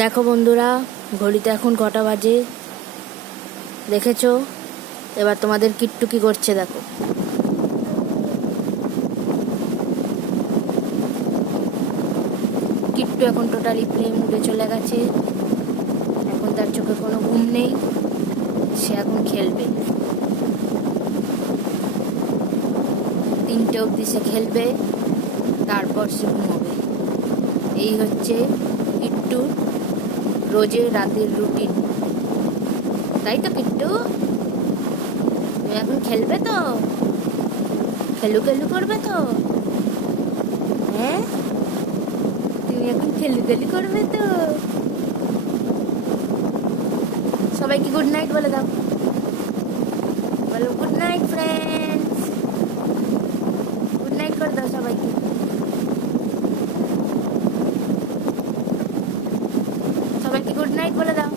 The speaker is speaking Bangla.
দেখো বন্ধুরা, ঘড়িতে এখন কটা বাজে দেখেছো? এবার তোমাদের কিট্টু কি করছে দেখো। কিট্টু এখন টোটালি প্লে মুডে চলে গেছে। এখন তার চোখে কোনো ঘুম নেই, সে এখন খেলবে। 3টে অবধি সে খেলবে, তারপর সে ঘুমোবে। এই হচ্ছে কিট্টুর রোজের রাতের রুটিন, তাই তো কিট্টু? তুমি এখন খেলবে তো? খেলু খেলু করবে তো? হ্যাঁ, তুমি এখন খেলু খেলু করবে তো? সবাইকে গুড নাইট বলে দাও। বলো good night friends, good night করে দাও সবাইকে। সবাইকে গুড নাইট বলে দাও।